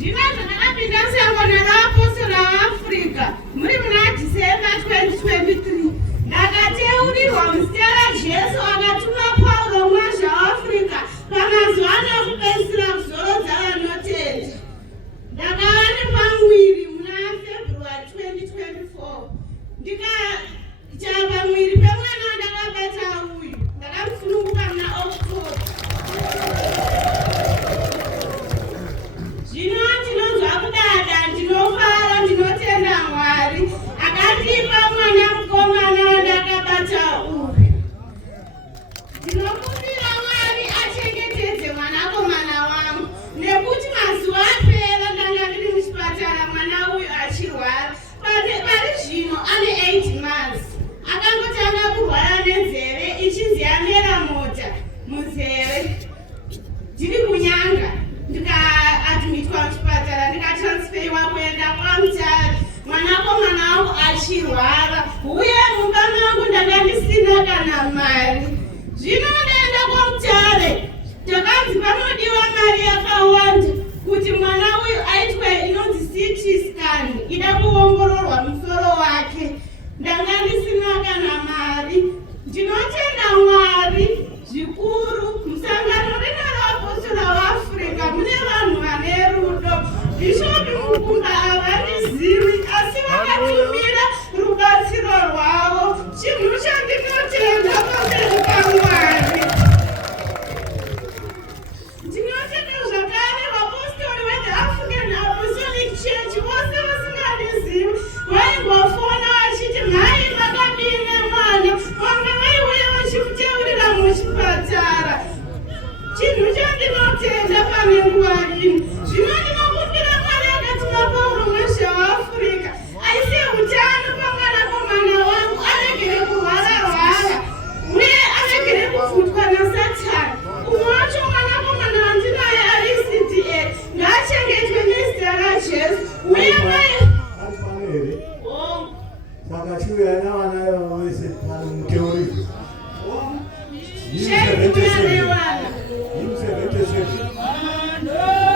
Zvino zvakapinda sango navapostori vaAfrica muri muna December 2023 ndakateurirwa muzita raJesu akatuma Paulo mumazha waAfrica pamazuva anokupedzisira kuzorodza vanotenda. Ndakava nepamwiri muna February 2024 ndikachapa mwiri pemwana wandakabata uyu ndakamusununguka muna October. Zvino ndinonzwa kudada, ndinofara, ndinotenda Mwari akandipa mwana mukomana wandakabata uyu. Ndinokumbira Mwari achengetedze mwanakomana wangu nekuti mazuva apera ndanga ndiri muchipatara mwana uyu achirwara. Pari zvino ane 8 months. Akangotanga kurwara nenzeve ichinzi yamera mota munzeve. Ndiri kunyanga ndikaadmitwa muchipatara ndikatransferiwa kuenda kwaMutare. Mwanakomana wangu achirwara uye mumba mangu ndanga ndisina kana mari. Zvino ndaenda kwaMutare takanzi panodiwa mari yakawanda kuti mwana uyu aitwe inonzi CT scan ida kuongororwa musoro wake. Ndanga ndisina kana mari. Ndinotenda Mwari zvikuru. Musangano rino ravapostori vaAfrica mune vanhu vane rudo. Bhishopi Mukunda havanizivi asi vakatumira rubatsiro rwavo. Chinhu chandinotenda pamberi paMwari. Ndinotenda zvakare vapostori veThe African Apostolic Church vose vasinganizivi vaingofona vachiti mhai makadini mwana vanga vaiuya vachimuteurira muchipatara. Chinhu chandinotenda pane nguva